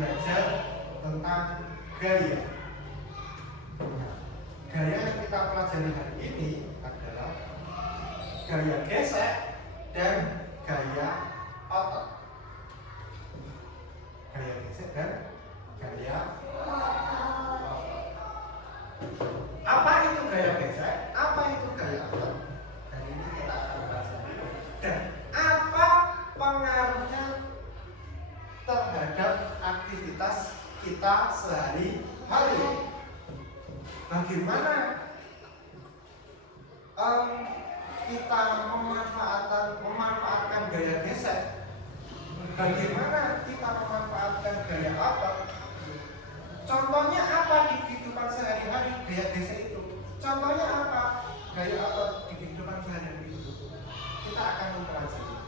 belajar tentang gaya. Gaya yang kita pelajari hari ini adalah gaya gesek dan gaya otot. Gaya gesek dan gaya otot. Apa itu gaya gesek? Apa itu gaya otot? Dan ini kita akan bahas. Dan apa pengaruhnya terhadap aktivitas kita sehari-hari? Bagaimana kita memanfaatkan gaya gesek? Bagaimana kita memanfaatkan gaya otot? Contohnya apa di kehidupan sehari-hari gaya gesek itu? Contohnya apa gaya otot di kehidupan sehari-hari itu? Kita akan mempelajari.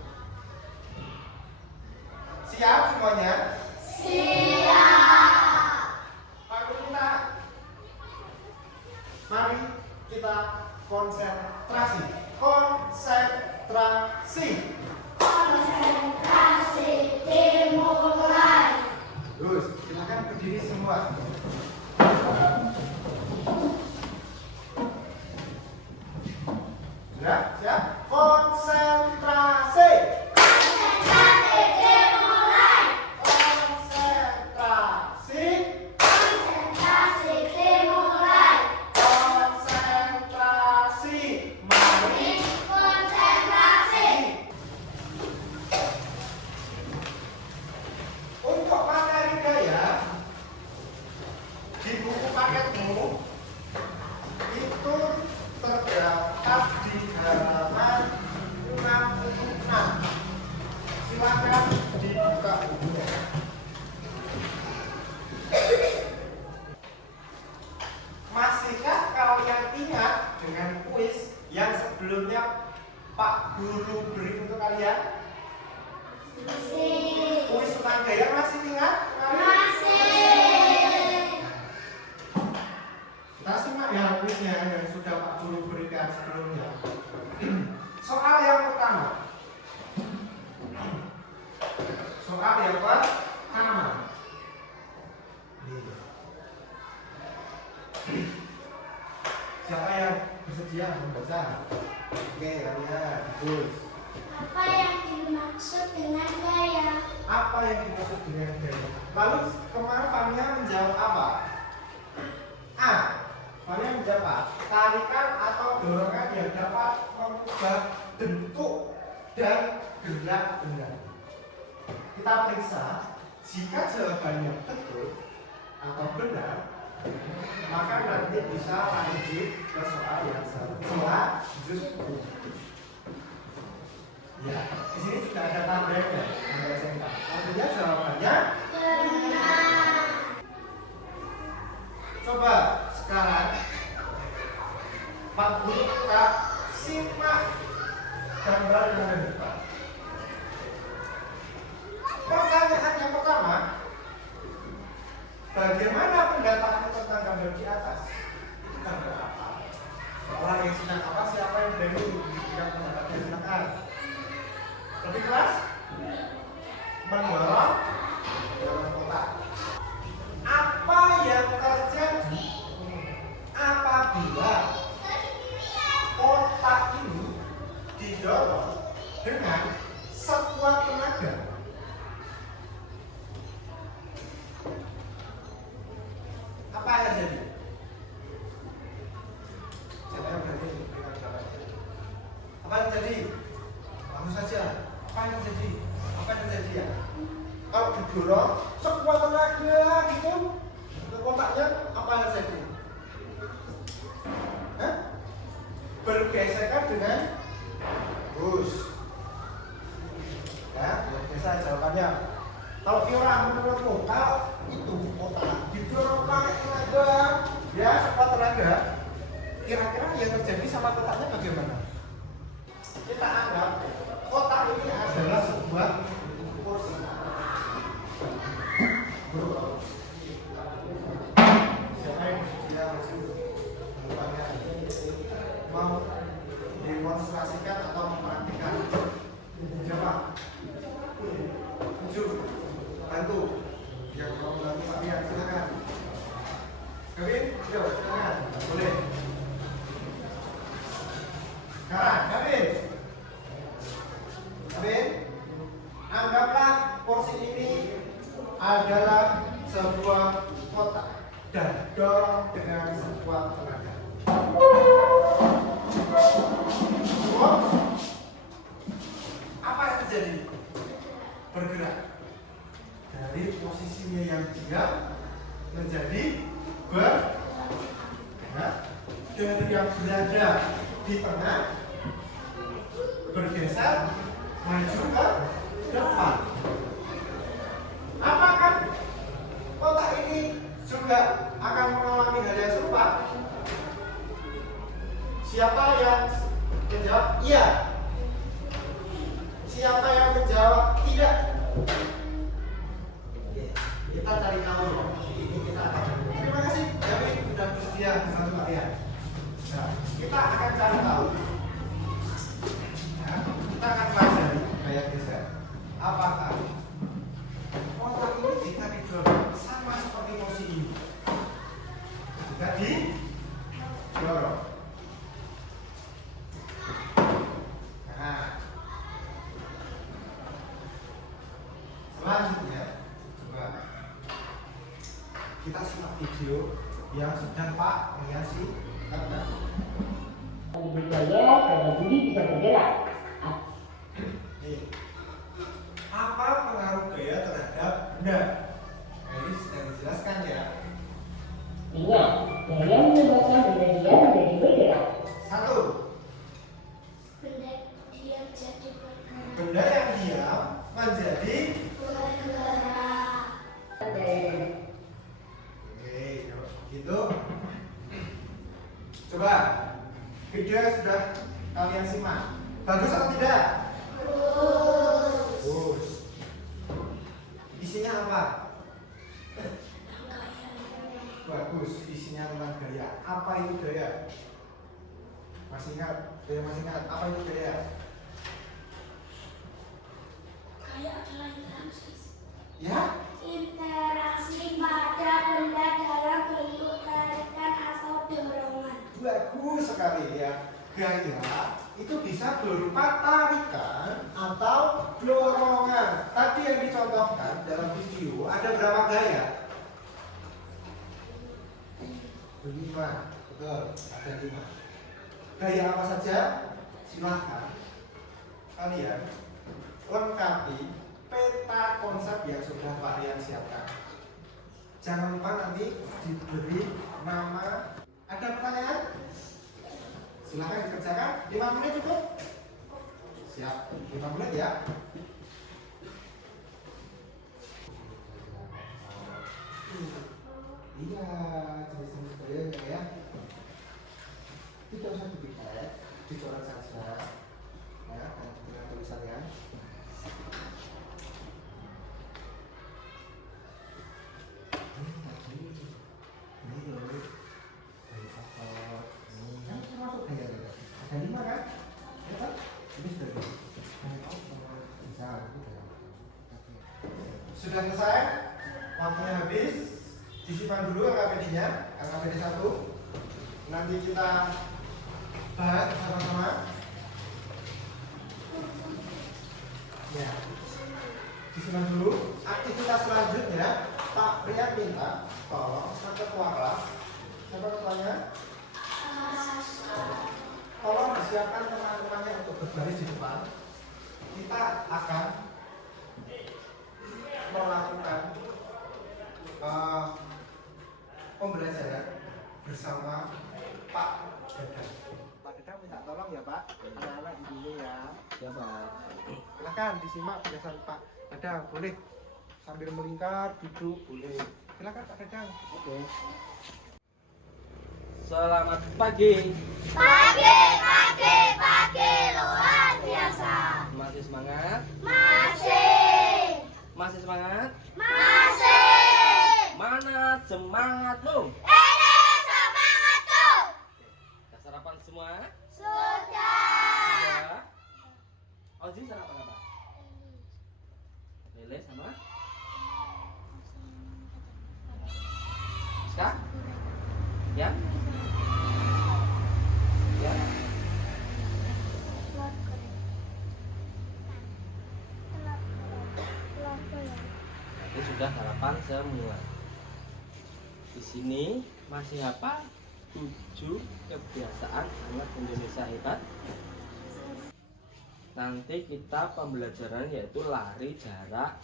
Siap semuanya? Siap. Pak Guru, mari kita konsentrasi. Konsentrasi. Konsentrasi dimulai. Terus, silakan berdiri semua. Sudah? Siap? Konsentrasi. Konsentrasi dimulai. Konsentrasi. Konsentrasi dimulai. Konsentrasi. Mari. Konsentrasi. Untuk materi gaya di buku paketmu itu terdapat di halaman 66. Silakan dibuka bukunya. Masihkah kalian ingat dengan kuis yang sebelumnya Pak Guru beri untuk kalian? Kuis tentang gaya masih ingat? Kita simak ya kuisnya yang sudah Pak Guru berikan sebelumnya. Soal yang pertama. Soal yang pertama. Siapa yang bersedia membaca? Oke, kalian tulis. Apa yang dimaksud dengan gaya? Apa yang dimaksud dengan gaya? Lalu kemarin Fania menjawab apa? A. Fania menjawab apa? Tarikan atau dorongan yang dapat mengubah bentuk dan gerak benda. Kita periksa, jika jawabannya betul atau benar, maka nanti bisa lanjut ke soal yang selanjutnya. Ya, di sini sudah ada tandanya. Artinya jawabannya Benar. coba sekarang Pak Guru kita simak gambar yang ada di depan. Pertanyaan yang pertama, bagaimana pendapatmu tentang gambar di atas? Itu gambar apa? Orang yang sedang apa? Siapa yang berani memberikan pendapatnya? Silakan. Lebih keras? Mendorong kotak. Apa yang terjadi apabila kotak ini didorong dengan sekuat tenaga? Apa yang terjadi? Siapa yang berani memberikan jawabannya? Apa yang terjadi? Langsung saja. Apa yang terjadi? Apa yang terjadi ya? Kalau didorong sekuat tenaga gitu ke kotaknya, apa yang terjadi? Bergesekan dengan bus. Ya, biasa jawabannya. Kalau Fiora menurutmu, kalau itu kotak didorong pakai tenaga, ya sekuat tenaga, kira-kira yang terjadi sama kotaknya bagaimana? Kita anggap kotak ini adalah sebuah kursi. Siapa yang dia mau demonstrasikan atau mempraktikkan? Siapa? 7. Bantu. Yang adalah sebuah kotak dan dorong dengan sekuat tenaga. Oh, apa yang terjadi? Bergerak dari posisinya yang diam menjadi bergerak, dari yang berada di tengah bergeser maju ke depan. Apakah kotak ini juga akan mengalami hal yang serupa? Siapa yang menjawab iya? Siapa yang menjawab tidak? Kita cari tahu ya. Ini kita akan. Terima kasih. Kami sudah bersedia membantu kalian. Nah, kita akan cari tahu. Nah, kita akan pelajari gaya geser. Apakah kotak ini jika didorong sama seperti posisi ini? Jika didorong. Nah, selanjutnya coba kita simak video yang sedang Pak menghiasi karena budaya karena budi bisa bergerak. apa pengaruh gaya terhadap benda? Ini sedang dijelaskan ya. Ingat, gaya menyebabkan benda diam menjadi bergerak. Satu, Benda diam jadi bergerak. benda yang diam menjadi. Bergerak. Oke, kalau gitu. Coba video sudah kalian simak. Bagus atau tidak? Bagus. Isinya apa? Bagus. Isinya tentang gaya. Apa itu gaya? Masih ingat? Masih ingat? Apa itu gaya? Gaya adalah interaksi. Ya? Interaksi pada benda dalam bentuk tarikan atau dorongan. Bagus sekali ya. Gaya itu bisa berupa tarikan atau dorongan. Tadi yang dicontohkan dalam video ada berapa gaya? 5. Betul, ada 5. Gaya apa saja? Silahkan kalian lengkapi peta konsep yang sudah kalian siapkan. Jangan lupa nanti diberi nama. Ada pertanyaan? Silahkan dikerjakan. 5 menit cukup? Siap, 5 menit ya. Iya, jenis-jenis gayanya ya. Tidak usah dipikat, dicoret saja. Ya, dengan tulisannya. Ini loh, dari faktor. Kan termasuk gaya-gaya. Ada 5 kan? Ya kan? Ini sudah bisa. Sudah selesai? Waktunya habis. Disimpan dulu LKPD-nya, LKPD 1. Nanti kita bahas bersama-sama. Ya, disimpan dulu. Aktivitas selanjutnya, Pak Rian minta tolong sang ketua kelas. Siapa ketuanya? Tolong disiapkan teman-temannya untuk berbaris di depan. Kita akan melakukan pembelajaran bersama Pak Dadang. Pak Dadang minta tolong ya Pak, anak-anak di sini ya. Ya Pak. Silakan disimak penjelasan Pak Dadang, boleh sambil melingkar, duduk, boleh. Silakan Pak Dadang. Oke. Selamat pagi. Pagi, luar biasa. Masih semangat? Masih. Masih semangat? Masih. Mana semangatmu? Ini semangatku. Udah sarapan semua? Sudah. Ya. Ozi sarapan apa? Lele sama? Ska? Ya? Ya? Berarti sudah sarapan semua. Di sini masih apa? 7 kebiasaan anak Indonesia hebat. Nanti kita pembelajaran yaitu lari jarak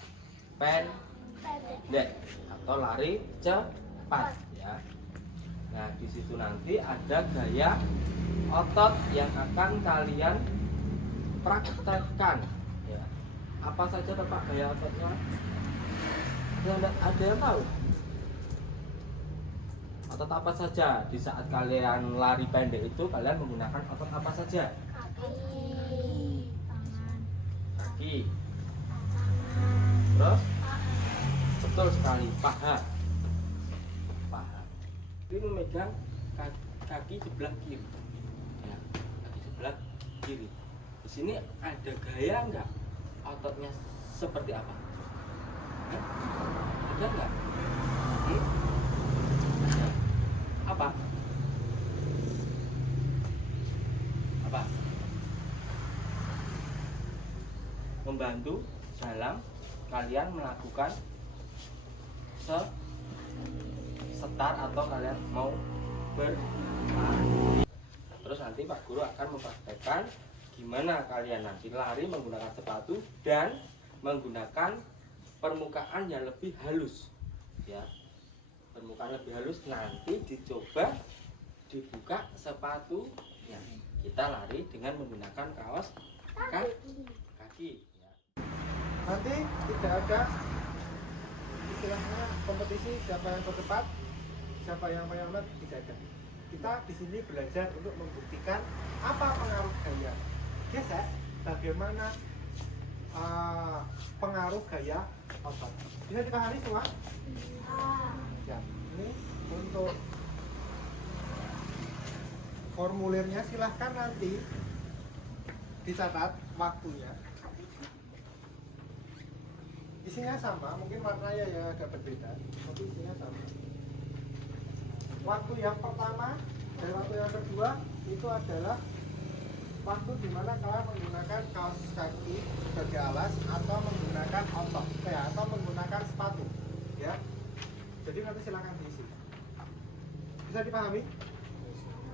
pendek atau lari cepat ya. Nah, di situ nanti ada gaya otot yang akan kalian praktekkan ya. Apa saja Bapak gaya ototnya? Ada yang tahu? Otot apa saja di saat kalian lari pendek itu kalian menggunakan otot apa saja? Kaki. Terus? Betul sekali, paha. Paha. Ini memegang kaki sebelah kiri. Ya, kaki sebelah kiri. Di sini ada gaya enggak? Ototnya seperti apa? Hah? Ada enggak? Apa? Apa? Membantu dalam kalian melakukan setar atau kalian mau berlari. Terus nanti Pak Guru akan mempraktekkan gimana kalian nanti lari menggunakan sepatu dan menggunakan permukaan yang lebih halus ya. Permukaan lebih halus nanti dicoba dibuka sepatunya. Kita lari dengan menggunakan kaos kaki ya. Nanti tidak ada istilahnya kompetisi siapa yang tercepat, siapa yang paling lambat, tidak ada. Kita di sini belajar untuk membuktikan apa pengaruh gaya gesek, bagaimana pengaruh gaya otot. Bisa dipahami semua? Ya, ini untuk formulirnya silahkan nanti dicatat waktunya. Isinya sama, mungkin warnanya ya agak berbeda, tapi isinya sama. Waktu yang pertama dan waktu yang kedua itu adalah waktu dimana kalian menggunakan kaos kaki sebagai alas atau menggunakan otot, ya, atau menggunakan sepatu, ya. Jadi nanti silakan diisi. Bisa dipahami?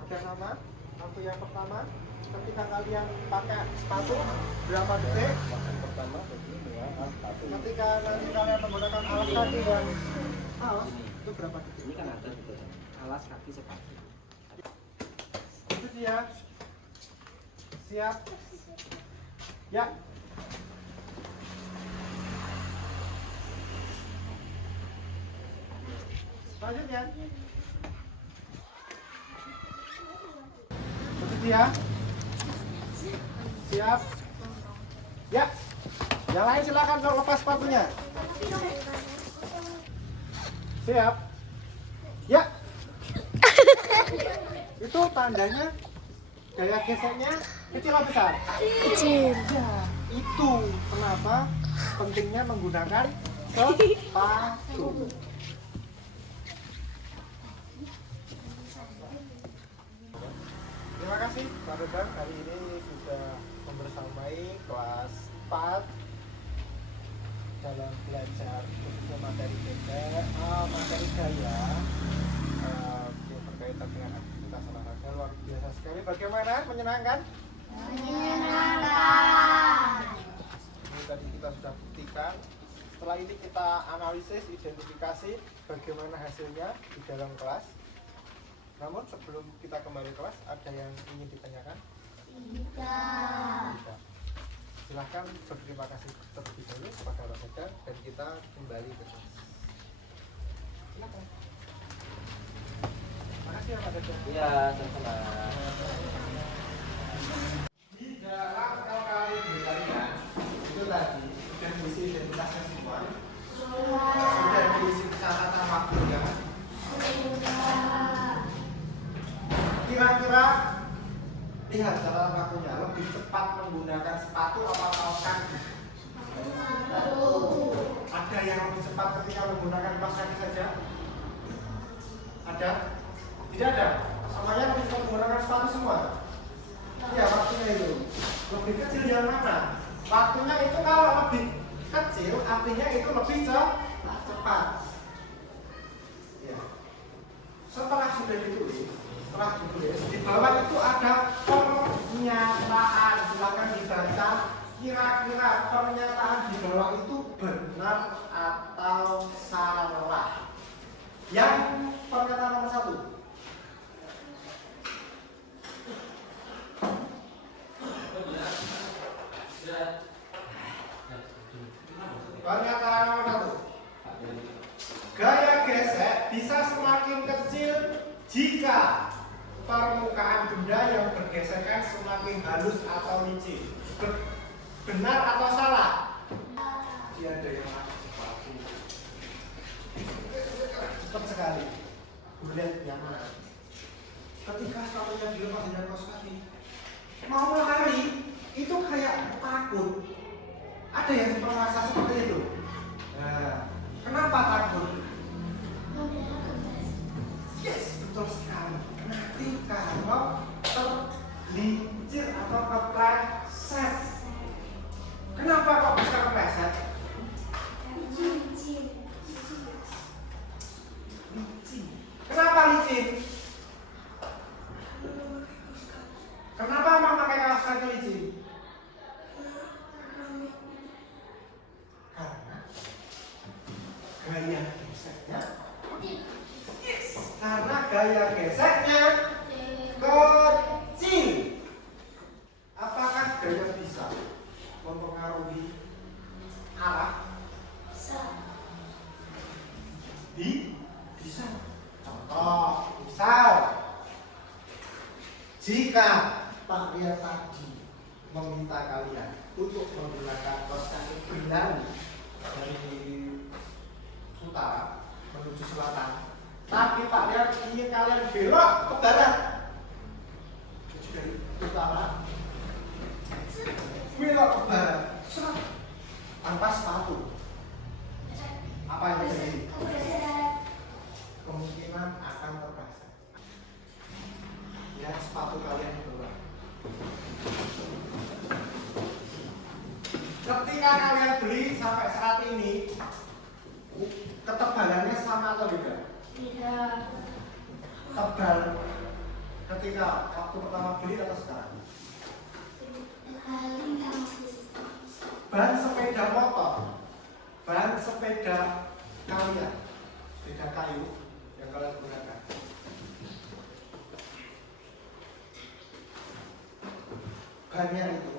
Ada nama? Waktu yang pertama, ketika kalian pakai sepatu berapa detik? Waktu pertama menggunakan sepatu. Ketika nanti kalian menggunakan alas kaki dan alas itu berapa detik? Ini kan ada gitu alas kaki sepatu. Itu dia. Siap. Ya. Selanjutnya. Itu dia. Siap. Ya. Yang lain silakan lepas sepatunya. Siap. Ya. Itu tandanya gaya geseknya kecil atau besar? Kecil. Ya, itu kenapa pentingnya menggunakan sepatu. Terima kasih Pak Redang, hari ini sudah membersamai kelas 4 dalam belajar khususnya materi gesek, materi gaya yang berkaitan dengan aktivitas olahraga. Luar biasa sekali. Bagaimana? Menyenangkan? Ini tadi kita sudah buktikan. Setelah ini kita analisis, identifikasi bagaimana hasilnya di dalam kelas. Namun sebelum kita kembali kelas, ada yang ingin ditanyakan? Tidak. Silahkan berterima kasih terlebih dahulu kepada Pak Redang dan kita kembali ke kelas. Silakan. Makasih ya Pak Redang. Iya, sama-sama. Di dalam LKID kalian itu tadi sudah diisi identitasnya semua, sudah diisi catatan waktunya. Kira-kira lihat catatan waktunya, lebih cepat menggunakan sepatu apa kaos kaki? Ada yang lebih cepat ketika menggunakan kaos kaki saja? Ada? Tidak ada? Semuanya lebih cepat menggunakan sepatu semua? Iya, waktunya itu lebih kecil yang mana? Waktunya itu kalau lebih kecil artinya itu lebih cepat. sudah ditulis, setelah ditulis, di bawah itu ada pernyataan. Silakan dibaca. Kira-kira pernyataan di bawah itu benar atau salah? Yang pernyataan nomor 1. Pernyataan nomor 1. Gaya gesek bisa semakin kecil jika permukaan benda yang bergesekan semakin halus atau licin. Benar atau salah? Dia ada yang sepatu. Cepat sekali. Lihat yang mana? Ketika sepatunya dilepas dengan kaos kaki, mau lari itu kayak takut. Ada yang merasa seperti itu. Nah, kenapa takut? Yes, betul sekali. Nanti kalau terlincir atau kepleset. Kenapa kok bisa kepleset? Licin. Kenapa licin? Kenapa emang pakai kaos kaki licin? Karena gaya geseknya. Yes. Karena gaya geseknya kecil. Apakah gaya bisa mempengaruhi arah? Bisa. Contoh, misal jika Pak Ria tadi meminta kalian untuk menggunakan kaos kaki berlari dari utara menuju selatan, tapi Pak Ria ingin kalian belok ke barat, dari utara belok ke barat, tanpa sepatu, apa yang terjadi? Kemungkinan akan terpleset. Ya, sepatu kalian keluar. Ketika kalian beli sampai saat ini, ketebalannya sama atau beda? Tidak. Tebal ketika waktu pertama beli atau sekarang? Ban sepeda motor, ban sepeda kalian, sepeda kayu yang kalian gunakan, bannya itu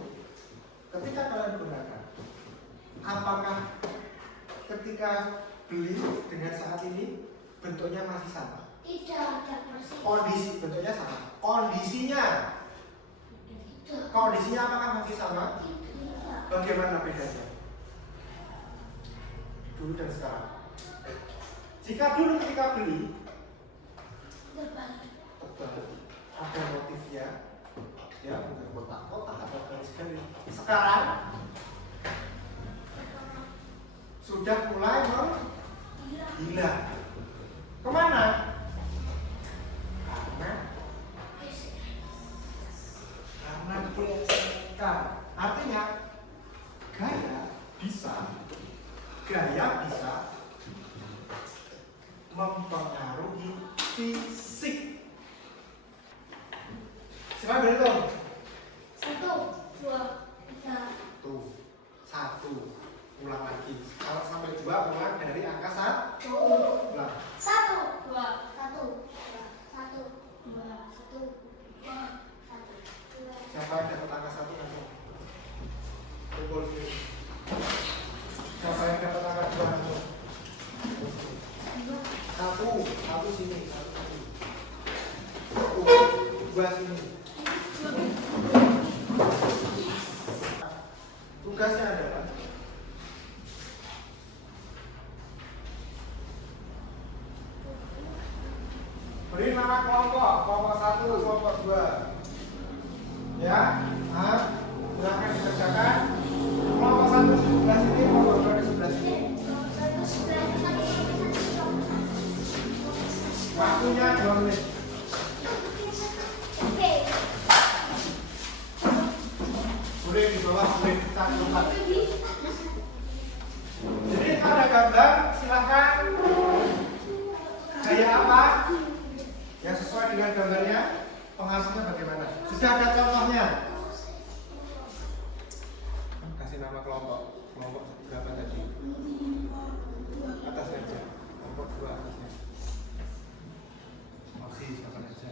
ketika kalian gunakan, apakah ketika beli dengan saat ini bentuknya masih sama? Tidak persis. Kondisi bentuknya sama. Kondisinya apakah masih sama? Bagaimana bedanya dulu dan sekarang? Jika dulu ketika beli tebal, ada motifnya, ya bukan kotak-kotak atau garis garis. Sekarang sudah mulai menghilang. Kemana? Karena gesekan. Artinya gaya bisa mempengaruhi fisik. Siapa berhitung? 1, 2, 3. Tuh, 1. Ulang lagi. Kalau sampai 2 ulang dari angka 1. Ulang. 1, 2, 1, 1, 2, 1, 2. Siapa yang dapat angka 1 langsung kumpul sini. Siapa yang dapat angka 2 langsung? 1 sini, 2 sini. Tugasnya adalah beri nama kelompok 1, kelompok 2. Ya, silakan dikerjakan. Kelompok 1 di sebelah sini, kelompok 2 di sebelah sini. Waktunya 2 menit. Boleh di bawah, boleh dicatat. Jadi ada gambar, silakan. Gaya apa? Yang gambarnya? Pengasuhnya bagaimana? Sudah ada contohnya? Kasih nama kelompok. Kelompok berapa tadi? Atas aja. Kelompok 2 atasnya. Masih siapa aja?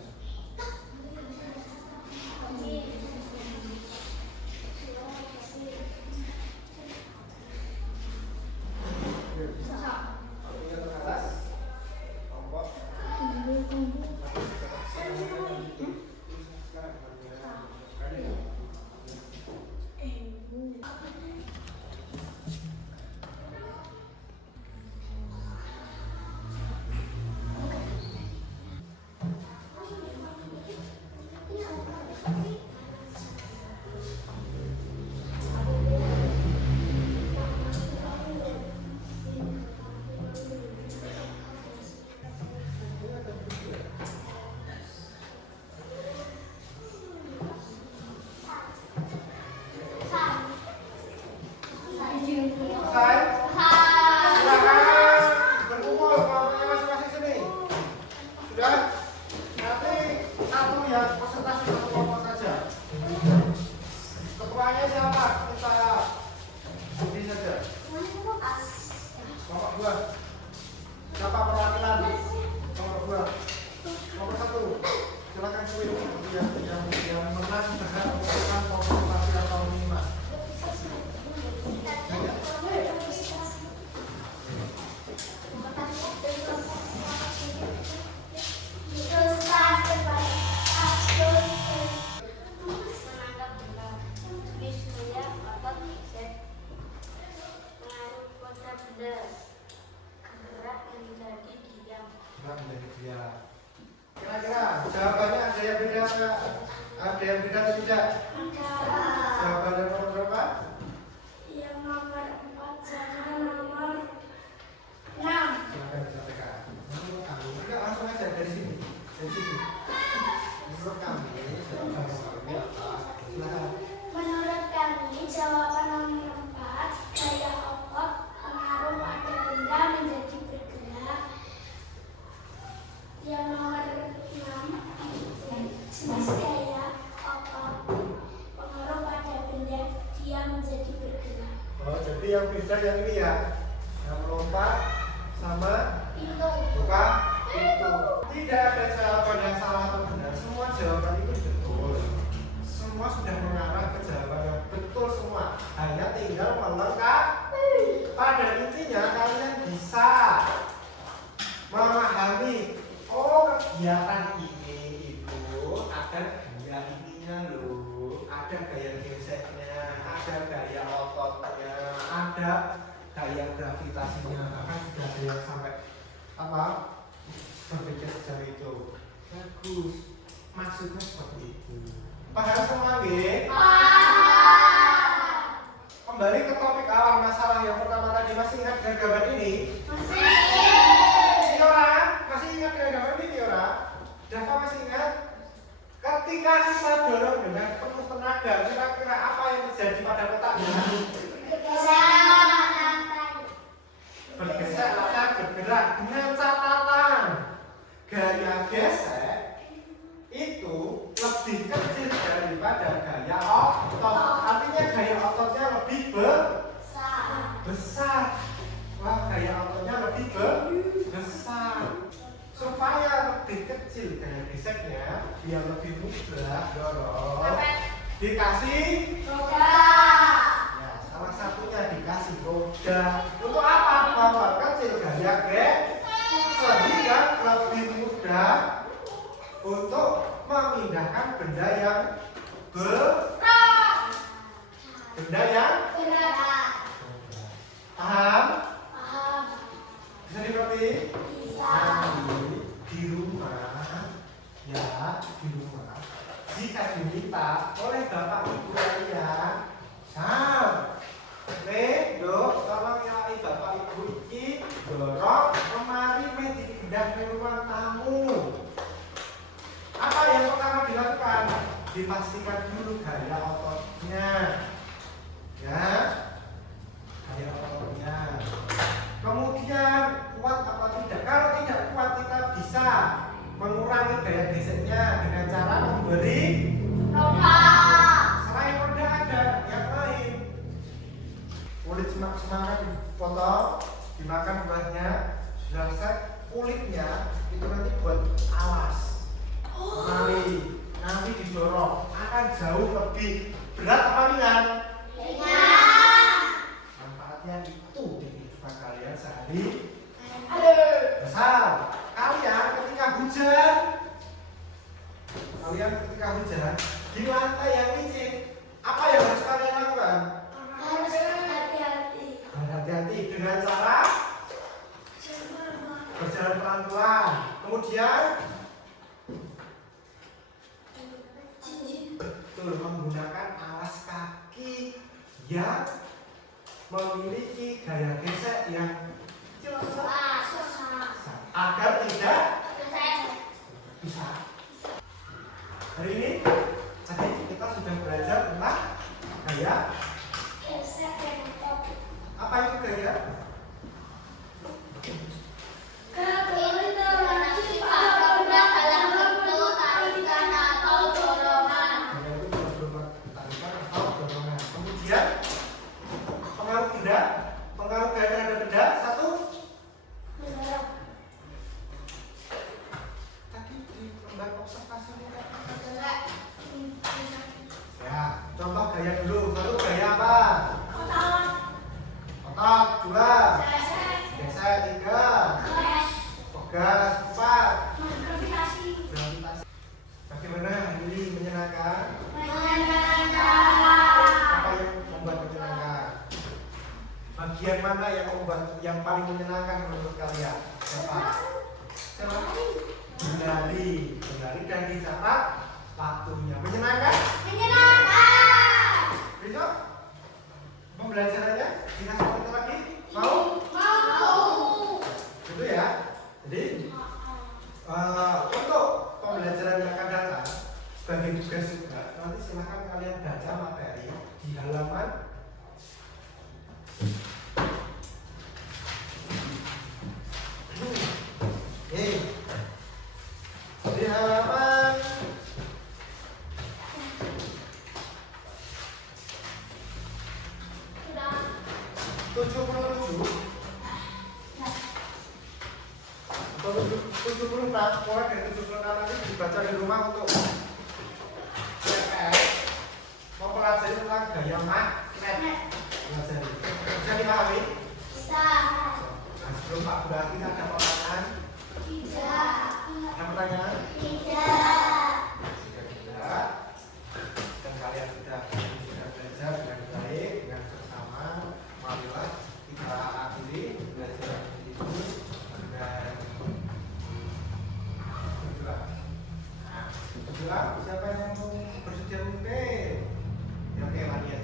Selesai? Silakan berkumpul kelompoknya masing-masing sini. Sudah? Nanti satu ya presentasi satu kelompok saja. Ketuanya siapa? Kita Budi saja. Kelompok 2. Siapa perwakilan? Kelompok 2. Kelompok 1. Silakan kuis yang menang berhak melakukan konsultasi atau minimal. Kira-kira jawabannya ada yang beda nggak? Ada yang beda atau tidak? Jawabannya nomor berapa? Yang nomor 4 sama nomor 6. Silakan disampaikan. Menurut kami, kita langsung aja dari sini. Dari sini. Menurut kami, jawaban nomornya apa? Silakan. Menurut kami, jawaban nomor 4, gaya otot pengaruh pada benda menjadi bergerak. Yang nomor 6, jenis gaya otot pengaruh pada benda dia menjadi bergerak. Oh, jadi yang beda yang ini ya? Yang melompat sama Itu. bukan itu. Tidak ada jawaban yang salah atau benar. Semua jawaban itu betul. Semua sudah mengarah ke jawaban yang betul semua. Hanya tinggal melengkapi. Pada intinya kalian bisa memahami. Oh, kegiatan ini itu ada gaya ininya loh. Ada gaya geseknya, ada gaya ototnya, ada gaya gravitasinya. Bahkan sudah ada yang sampai apa? Berpikir sejauh itu. Bagus. Maksudnya seperti itu. Paham semua nggih? Kembali ke topik awal masalah yang pertama tadi, masih ingat dengan gambar ini? Tiora, masih ingat dengan gambar ini Tiora? Dava masih ingat? Ketika kita dorong dengan penuh tenaga, kira-kira apa yang terjadi pada kotaknya? Bergeser atau bergerak dengan catatan gaya gesek itu lebih kecil daripada gaya otot. Artinya gaya ototnya lebih besar. Wah, gaya ototnya lebih besar. Supaya lebih kecil gaya geseknya, biar lebih mudah dorong. Dikasih ya, salah satunya dikasih roda. Untuk apa? Memperkecil gaya gesek sehingga lebih mudah untuk memindahkan benda yang paham? Bisa dimengerti? Nanti di rumah jika diminta oleh bapak ibu kalian, Sam, Dok, tolong ya bapak ibu iki dorong lemari dipindah ke ruang tamu. Apa yang pertama dilakukan? Dipastikan dulu gaya ototnya, ya, gaya ototnya. Kemudian kuat apa tidak? Kalau tidak kuat kita bisa mengurangi gaya geseknya. semangka dipotong, dimakan buahnya, sudah selesai kulitnya itu nanti buat alas. Nanti didorong akan jauh lebih berat apa ringan? Manfaatnya itu di kehidupan kalian sehari. Misal kalian ketika hujan di lantai yang licin, apa yang harus kalian lakukan? Harus hati-hati. Hati-hati dengan cara berjalan pelan-pelan. Kemudian betul menggunakan alas kaki yang memiliki gaya gesek yang agar tidak bisa. Hari ini tadi kita sudah belajar tentang gaya. Apa itu gaya? Kemudian pengaruh gaya terhadap benda satu. Tadi di lembar observasi ya, contoh gaya dulu. Satu gaya apa? Otot. Dua. Gesek. Tiga. Pegas. Empat. Gravitasi. Bagaimana ini menyenangkan? Apa yang membuat menyenangkan? Bagian mana yang paling menyenangkan menurut kalian? Siapa? Menari dan dicatat waktunya. Menyenangkan? Besok pembelajarannya kita seperti lagi? Mau? Gitu ya. Jadi untuk pembelajaran yang akan datang sebagai tugas juga nanti silakan kalian baca materi di halaman di halaman 77 atau 76, mulai dari 76 nanti dibaca di rumah untuk mempelajari tentang gaya magnet. Pelajari. Bisa dipahami? Nah, sebelum Pak Berarti ada pertanyaan? Ada pertanyaan? Tidak. Dan kalian sudah belajar dengan baik, dengan bersama. Marilah kita akhiri belajar ini dengan bergerak. Siapa yang mau bersedia memimpin? Ya, oke, mari ya.